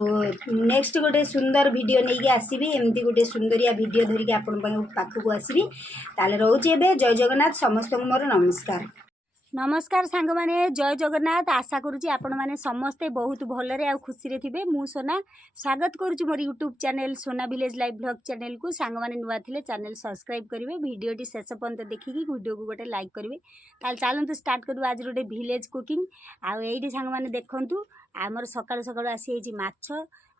Next गोटे सुंदर video नहीं कि आसबि एमती गोटे सुंदरिया वीडियो धरिकी आपण पाखक आसबि ताले रोचे जय जगन्नाथ समस्त मोर नमस्कार। नमस्कार सांग माने जय जगन्नाथ। आशा करुँची आपण माने समस्ते बहुत भलरे आ खुशी थे। मु सोना स्वागत करुँची मोर यूट्यूब चैनल सोना विलेज लाइव ब्लॉग चैनल को। सांग माने नुआ थिले चैनल सब्सक्राइब करेंगे, वीडियोटी शेष पर्यंत देखिकी वीडियो को गोटे लाइक करेंगे। ताल चलतु स्टार्ट करू आज गोटे विलेज कुकिंग। आईटी सांग माने देखंतु आमर सकाळ सकाळ आसी माछ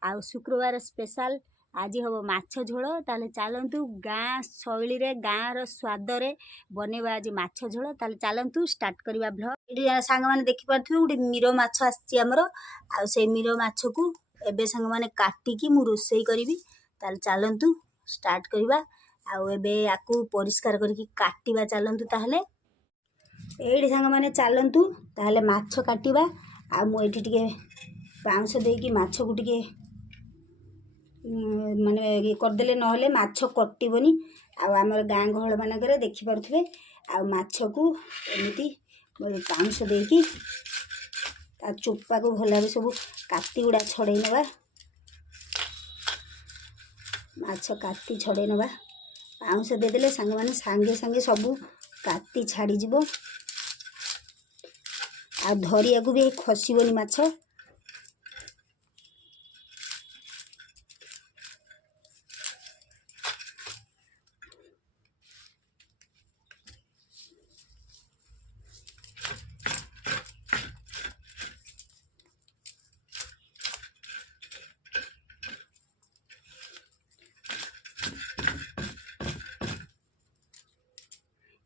आ शुक्रवार स्पेशल आज हम माछ झोल। ताले चलतु गाँ शैली रे गाँर स्वाद रे बनवा आज माछ झोल। ताले चलतु स्टार्ट करवा ब्लॉग। ये सांग माने देखि पारथु गोटे मीरो माछ आछि हमर आ से मीरो माछ को एबे सांग माने काटिकी मु रोसई करबी। ताले चलतु स्टार्ट करवा आ एबे आकु परिष्कार करके काटिबा। चलतु ताहले एडी सांग माने चलतु ताहले माछ काटिबा। आ मु एठी टिके पाउंस देकी माछ को टिके माने ये करदेले नहले माछ कटिबनी। आमर गाँ गहल मानक देखिपे आ माछ को एमती पाउंस देकी ता चोपा को भल भाव सब काटी गुड़ा छड़े नवा। माछ काटी छड़े नवा पाउंस देदेले सांग माने सांगे सांगे सब काटी छाड़ी जीवो आ धरिया को भी खसीबनी माछ।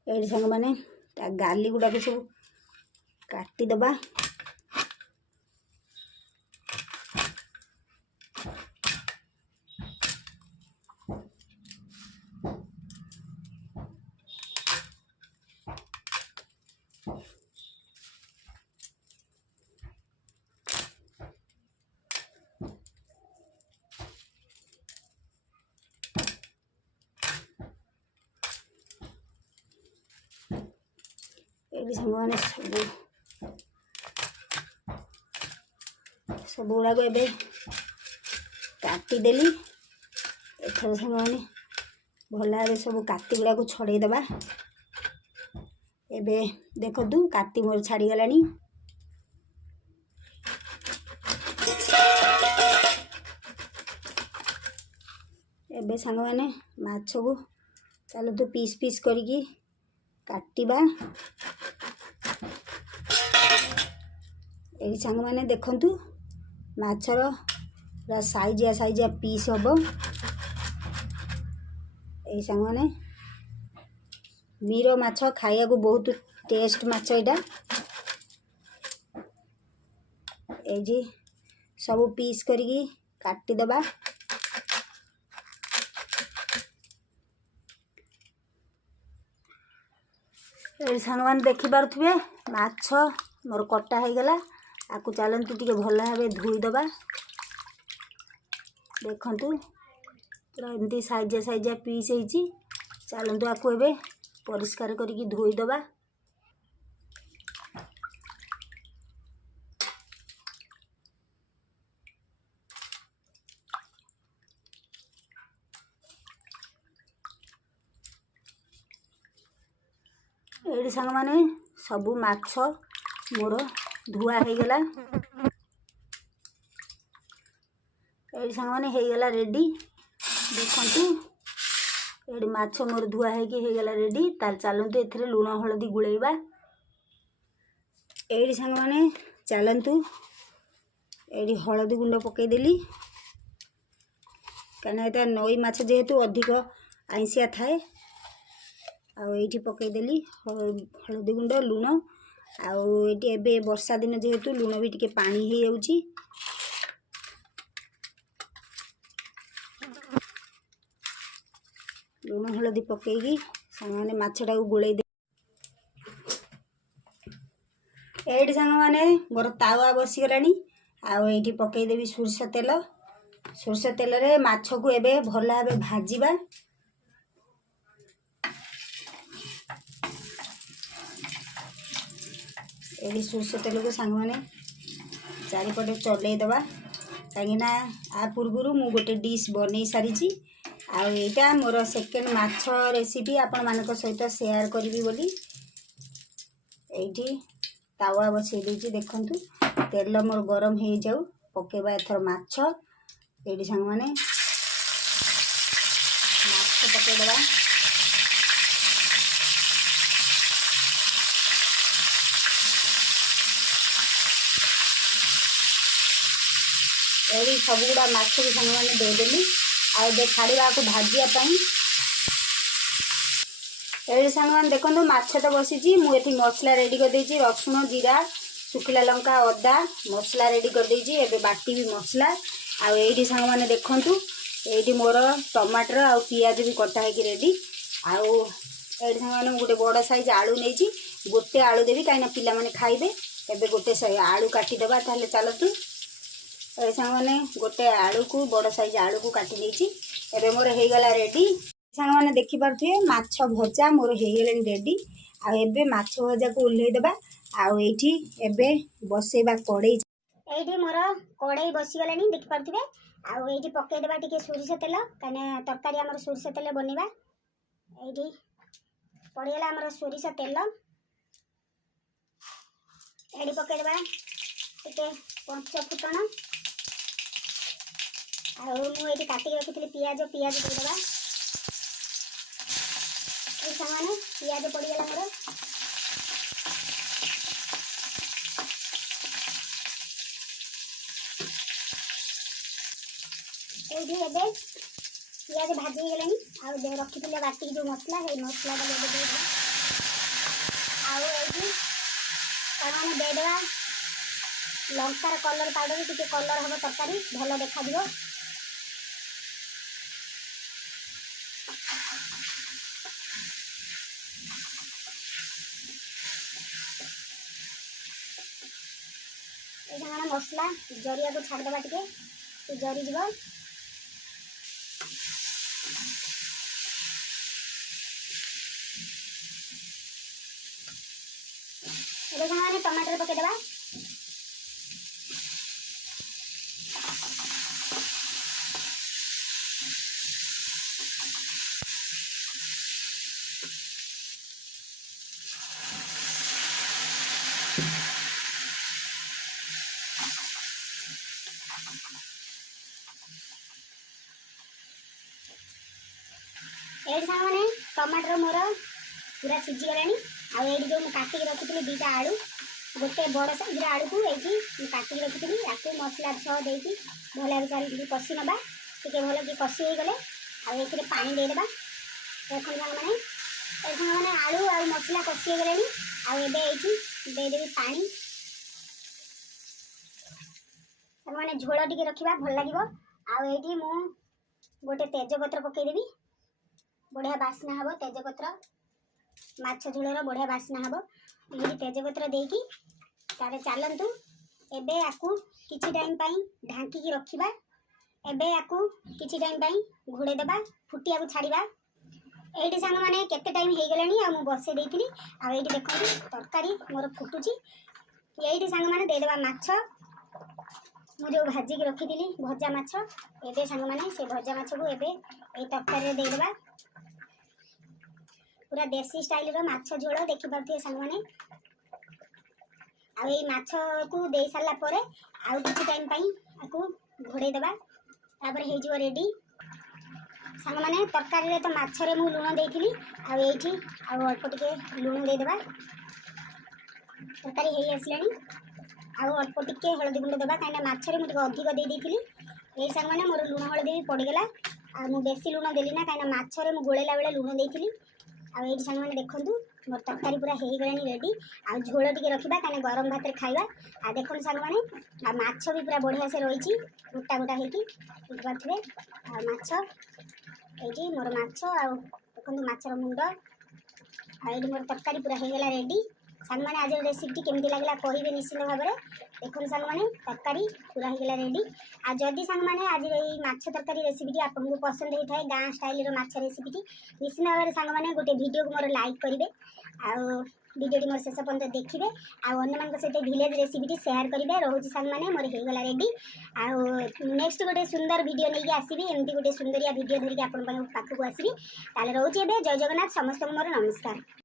ये सांग माने गाली गुड़ा को सब काटिदबा। सांग माने सब गुड़ाक ए काटिदेली। एथर सांग माने भल भाव सब काटी गुड़ा को छड़े दबा। एबे देखतु काटी मोर छाड़ी गलानी। एबे सांग माने माछ को चलतु पीस पीस करिकी काटिबा। ये सांग माने देखंतु माछर साइजिया साइजिया पीस हम। ये सांग माने मीरो माछ खाया को बहुत टेस्ट माछ एटा। ये सब पीस करिकी काटिदबा। ये सांग माने देखि पारुथिबे माछ मोर कटा हो गला। आकु चलतु टिके भल भाव धोईदबा। देखंतु पूरा एमती साइजिया साइजिया पीस होइची। चलतु आकु एबे परिष्कार करिकी धोईदबा। एडी सांग माने सबू माछ मोर धुआ हो गला। एडी सांग माने हो गला रेडी। देखंतु एडी माछ मोर धुआ हो गला रेडी। ताल चलतु एथरे लुण हलदी गुलेइबा। एडी सांग माने चलतु एडी हलदी गुंड पकईदेली कहीं एटा नई माछ जेहेतु अधिक आइंसिया थाए। आईटी पकईदेली हलदी गुंड लुण आईटी एबे वर्षा दिन जेहेतु लुण भी टिके पानी हो जाउची। लुण हलदी पकईकी सांग माछटा को गोलई दे। एठी सांग माने मोर तावा बसीगलानी। आईटी पकईदेवी सोरिष तेल। सोरिष तेल रे माछ को एबे भल भाव भाजीबा। ये सोरिष तेल को सांग माने चारिपटे चलई दबा। कहीं आ पूर्व मु गोटे डिश बन सारी आईटा मोर सेकेंड माछ रेसिपी आपण मान सहित शेयर करी बोली ये तावा बसई देती देखु तेल मोर गरम हो जाऊ पकेबा एथर माछ ये सांग मैंने माछ पकईदबा ये सबुगुड़ा माछ भी सांग मैंने देदेली आगे छाड़ा को भाजापी ये सांग मैंने देखो माछ तो बसी मुझे मसला रेडी कर देती रसुण जीरा सुखिला लंका अदा मसला रेडी कर देती एबे बाटी भी मसला आईटी सांग मैंने देखु ये मोर टमाटर आ पियाज भी कटा है रेडी आउ ये सांग मैंने गोटे बड़ साइज आलू नहीं गोटे आलू देवी कहीं पिला माने खाइबे एबे गोटे आलू काटिदेबा ताले चलतु ये सांग मैंने गोटे आलू को बड़ साइज आलू को काटी देती एबे मोर हो गला रेडी सांग मैंने देखि पारे माछ भजा मोर हो गले रेडी आबे माछ भजा को ओल्लैदेबा आईटी एबे बसैबा कड़े ये मोर कड़े बसीगला देखिपे आईटी पकईदेबा टी सोरिष तेल कहीं तरकारी आम सोरिष तेल बनवा ये पड़गला आम सोरिष तेल ये पकईदेबा टे पंच फुटण आईटी काटिक रखी पियाज पियाज देदेबा ये सामान पियाज पड़गला मोर ये पियाज भाजी गले रखी बाटी जो मसला है मसला मैंने देदेबा लंकार कलर पाउडर टी कलर हम तरकारी भल देखा मसला जरिया को छाड़देबा टे जरी जीव मैंने टमाटर पकईदेबा ये सांग मैंने टमाटर मोर पूरा सीझीगला आई जो काटिक रखी दुईटा आलू गोटे बड़ साइज आलू को ये काटिक रखी या मसला सह देती भल भाव कषि नवा टे भल कि कषि हो गले आगे पा देदेबा देखो सांग मैंने आलू आ मसला कषि हो गले आगे देदेवी पानी मैंने झोल टी रखा भल लगे आईटी मु गोटे तेजपत्र पकईदेवी बढ़िया बास्ना हम तेजपत्र माछ झोलर बढ़िया बास्ना हम ये तेजपत्र देकी तारे चलतु एबे आकु किछि टाइम पाई ढांकी रखिबा एबे आकु किछि टाइम पाई घोड़े देबा फुटिया को छाड़ीबा एठी सांग माने केते टाइम हे गलानी आ मु बसे देइथिली आ एठी देखो तरकारी मोर फुटुची एठी सांग माने दे देबा माछ मु जो भाजी के रखी थी भजा माछ एबे सांग माने से भजा माछ को एबे ए तरकारी रे दे देबा पूरा देसी स्टाइल रो माछ झोल देखि पारथि सांग माने आ ए माछ को दे साला परे आ किछि टाइम पई आकु घोड़े देबा तापर हे जो रेडी सांग माने तरकारी रे तो माछ रे मु लूण देइथिली आ एठी आ अल्प टिके लूण दे देबा तरकारी हे आसलानी आ अल्प टिके हळदी गुंड देबा काइना माछ रे मु टिके अधिक दे देइथिली ए सांग माने मोर लूण हळदी भी पड़गला आ मु बेसी लूण देली ना काइना माछ रे मु गोळेला बेले लूण देइथिली आ ये सांग मैंने देखु मोर तरकारी पूरा हो गलानी रेडी आ झोल टी रखा कहीं गरम भात में खाइबा आ देखो सांग मैंने आ माछ भी पूरा बढ़िया से रही गोटा गोटा होते आ माछ ये मोर माछ आ देखो माछर मुंड आ ये मोर तरकारी पूरा हो गला रेडी सांग मैंने आज रेसिपी केमती लगे कहे निश्चित भाव में देखो सांग मैंने तरकारी पूरा होगा रेडी आ जदि सांग मैंने आज ये माछ तरकारी रेसिपी आपको पसंद होता है गाँ स्टाइल माछ रेसिपी निश्चित भाव में सांग मैंने गोटे वीडियो को मोर लाइक करेंगे वीडियो मोर शेष पर्यटन देखिए आने सहित विलेज रेसिपी सेयार करेंगे रोचे सांग मैंने मोर होगा रेडी आउ नेक्स्ट गोटे सुंदर वीडियो नहीं आसबि एमती गोटे सुंदरिया वीडियो धरिकी आपन पाखक आसबि ताले रोचे जय जगन्नाथ समस्त मोर नमस्कार।